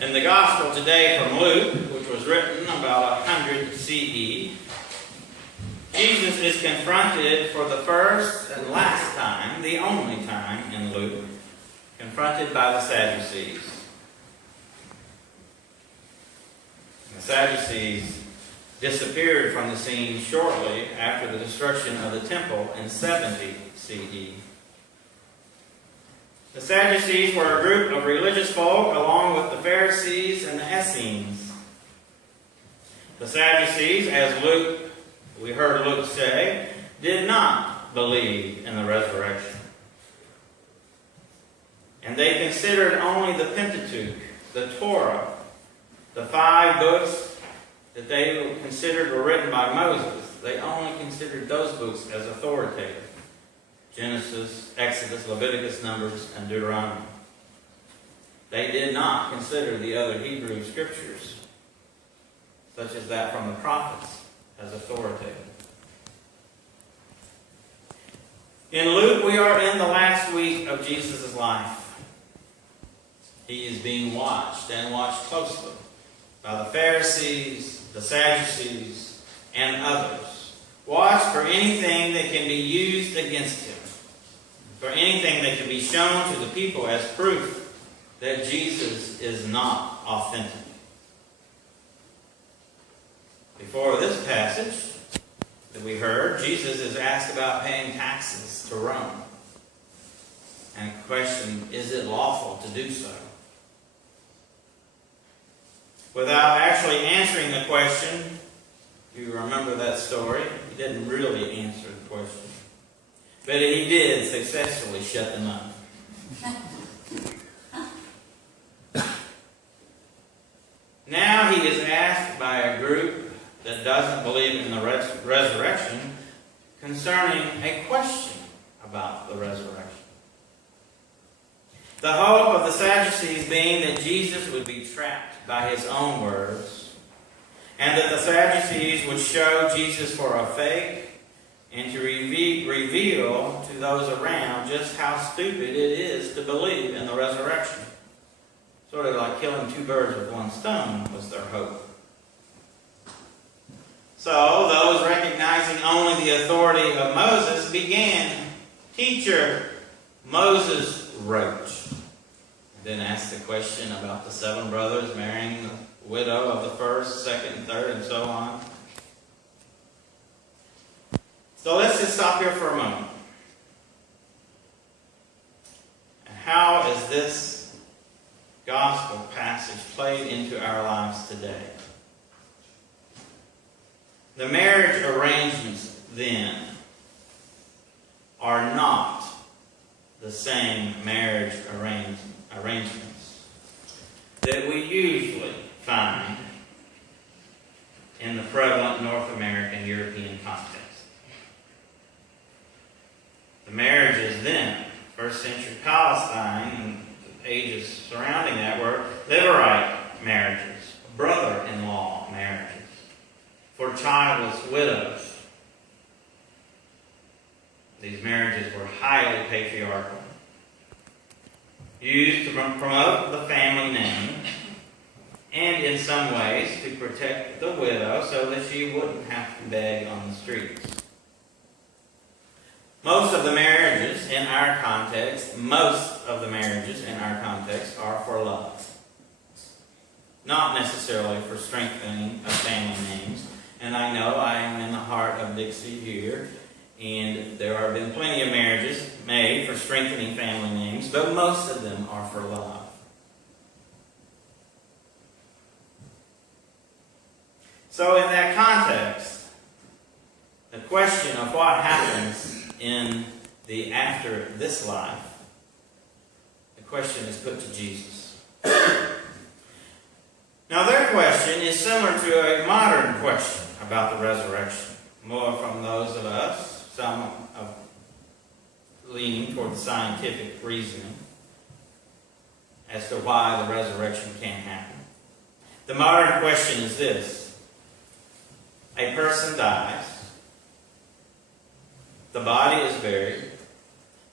In the Gospel today from Luke, which was written about 100 CE, Jesus is confronted for the first and last time, the only time in Luke, confronted by the Sadducees. The Sadducees disappeared from the scene shortly after the destruction of the temple in 70 CE. The Sadducees were a group of religious folk along with the Pharisees and the Essenes. The Sadducees, as we heard Luke say, did not believe in the resurrection. And they considered only the Pentateuch, the Torah, the 5 books that they considered were written by Moses. They only considered those books as authoritative. Genesis, Exodus, Leviticus, Numbers, and Deuteronomy. They did not consider the other Hebrew scriptures, such as that from the prophets, as authoritative. In Luke, we are in the last week of Jesus' life. He is being watched, and watched closely, by the Pharisees, the Sadducees, and others. Watched for anything that can be used against him. For anything that can be shown to the people as proof that Jesus is not authentic. Before this passage that we heard, Jesus is asked about paying taxes to Rome. And questioned, is it lawful to do so? Without actually answering the question, you remember that story, he didn't really answer the question. But he did successfully shut them up. Now he is asked by a group that doesn't believe in the resurrection concerning a question about the resurrection. The hope of the Sadducees being that Jesus would be trapped by his own words, and that the Sadducees would show Jesus for a fake, and to reveal to those around just how stupid it is to believe in the resurrection. Sort of like killing 2 birds with 1 stone was their hope. So those recognizing only the authority of Moses began, "Teacher, Moses wrote." Then asked the question about the 7 brothers marrying the widow of the first, second, and third, and so on. So let's just stop here for a moment. How is this gospel passage played into our lives today? The marriage arrangements, then, are not the same marriage arrangements that we usually find in the prevalent North American, European context. The marriages then, first century Palestine and the ages surrounding that, were Levirate marriages, brother-in-law marriages, for childless widows. These marriages were highly patriarchal, used to promote the family name, and in some ways to protect the widow so that she wouldn't have to beg on the streets. Most of the marriages in our context are for love. Not necessarily for strengthening of family names. And I know I am in the heart of Dixie here, and there have been plenty of marriages made for strengthening family names, but most of them are for love. So in that context, the question of what happens in the after this life, the question is put to Jesus. Now their question is similar to a modern question about the resurrection. More from those of us, some of leaning toward the scientific reasoning as to why the resurrection can't happen. The modern question is this: a person dies, the body is buried,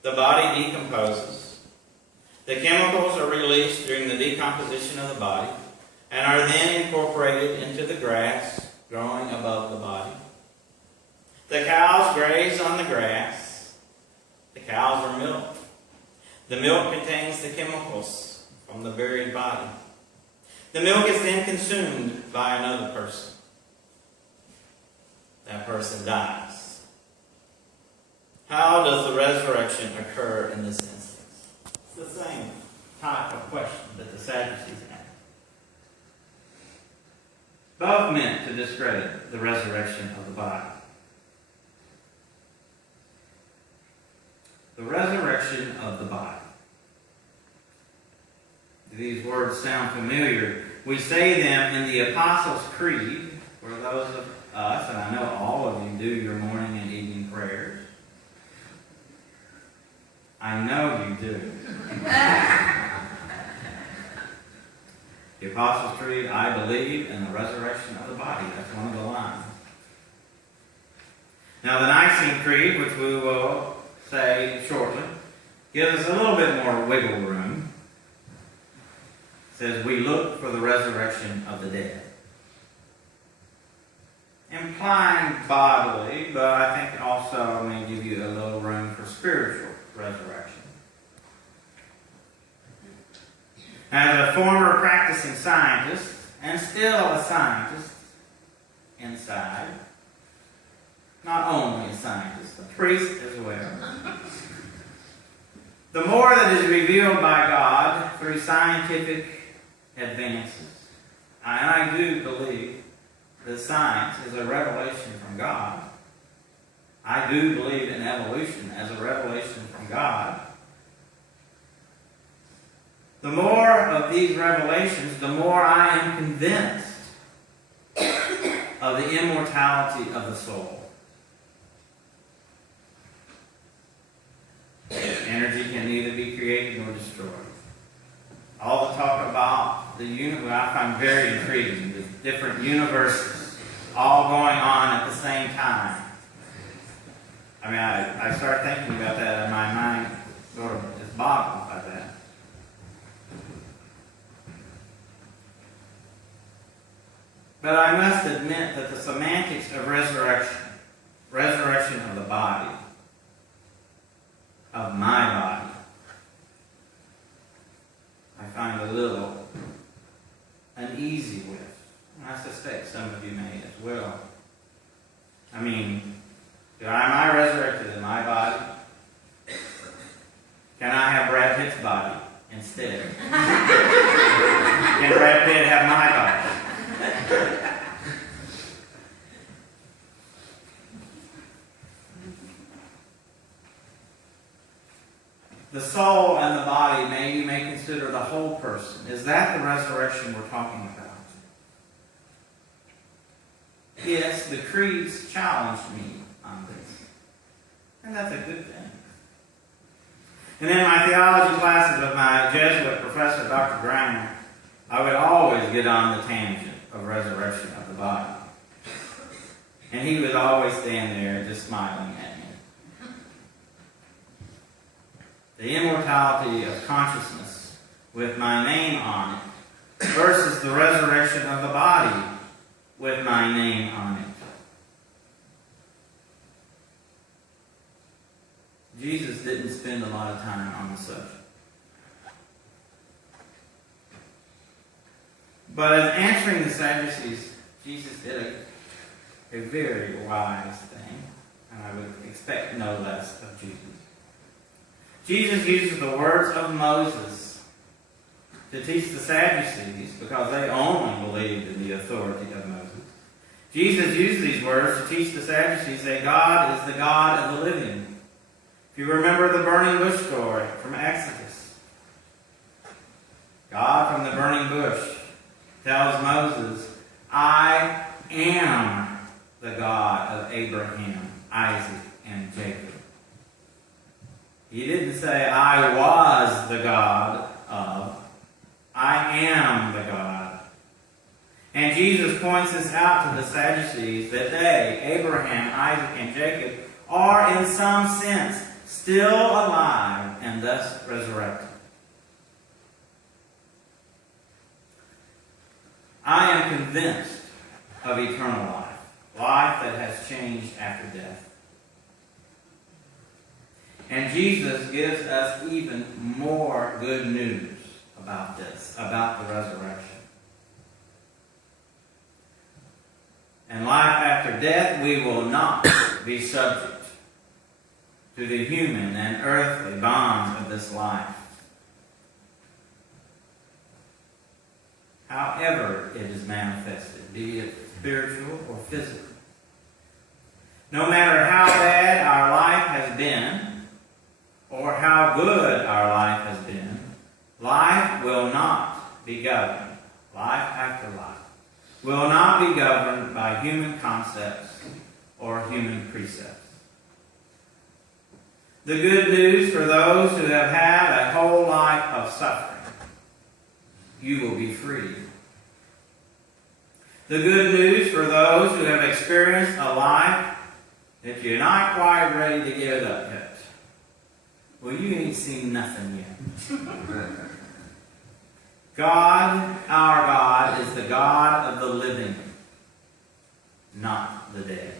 the body decomposes, The chemicals are released during the decomposition of the body and are then incorporated into the grass growing above the body. The cows graze on the grass. The cows are milked. The milk contains the chemicals from the buried body. The milk is then consumed by another person. That person dies. How does the resurrection occur in this instance? It's the same type of question that the Sadducees had. Both meant to discredit the resurrection of the body. The resurrection of the body. Do these words sound familiar? We say them in the Apostles' Creed, for those of us, and I know all of you do your morning and evening prayers. I know you do. The Apostles' Creed, I believe in the resurrection of the body. That's one of the lines. Now the Nicene Creed, which we will say shortly, gives us a little bit more wiggle room. It says, we look for the resurrection of the dead. Implying bodily, but I think also may give you a little room for spiritual resurrection. As a former practicing scientist, and still a scientist inside, not only a scientist, a priest as well, the more that is revealed by God through scientific advances, and I do believe that science is a revelation from God. I do believe in evolution as a revelation from God. The more of these revelations, the more I am convinced of the immortality of the soul. Energy can neither be created nor destroyed. All the talk about the universe, I find very intriguing, the different universes all going on at the same time. I mean, I start thinking about that and my mind sort of is boggled by that. But I must admit that the semantics of resurrection of the body, of my body, I find a little uneasy with. And I suspect some of you may as well. I mean, am I resurrected in my body? Can I have Brad Pitt's body instead? Can Brad Pitt have my body? The soul and the body, you may consider the whole person. Is that the resurrection we're talking about? Yes, the creeds challenged me on this. And that's a good thing. And in my theology classes with my Jesuit professor, Dr. Griner, I would always get on the tangent of resurrection of the body. And he would always stand there just smiling at me. The immortality of consciousness with my name on it versus the resurrection of the body with my name on it. Jesus didn't spend a lot of time on the subject. But in answering the Sadducees, Jesus did a very wise thing, and I would expect no less of Jesus. Jesus uses the words of Moses to teach the Sadducees because they only believed in the authority of Moses. Jesus used these words to teach the Sadducees that God is the God of the living. If you remember the burning bush story from Exodus, God from the burning bush tells Moses, I am the God of Abraham, Isaac, and Jacob. He didn't say, I was the God of. I am the God. And Jesus points this out to the Sadducees that they, Abraham, Isaac, and Jacob, are in some sense still alive and thus resurrected. I am convinced of eternal life, life that has changed after death. And Jesus gives us even more good news about this, about the resurrection. In life after death, we will not be subject to the human and earthly bonds of this life. However it is manifested, be it spiritual or physical. No matter how bad our life has been, or how good our life has been, life will not be governed. Life after life will not be governed by human concepts or human precepts. The good news for those who have had a whole life of suffering: you will be free. The good news for those who have experienced a life that you're not quite ready to give it up yet: well, you ain't seen nothing yet. God, our God, is the God of the living, not the dead.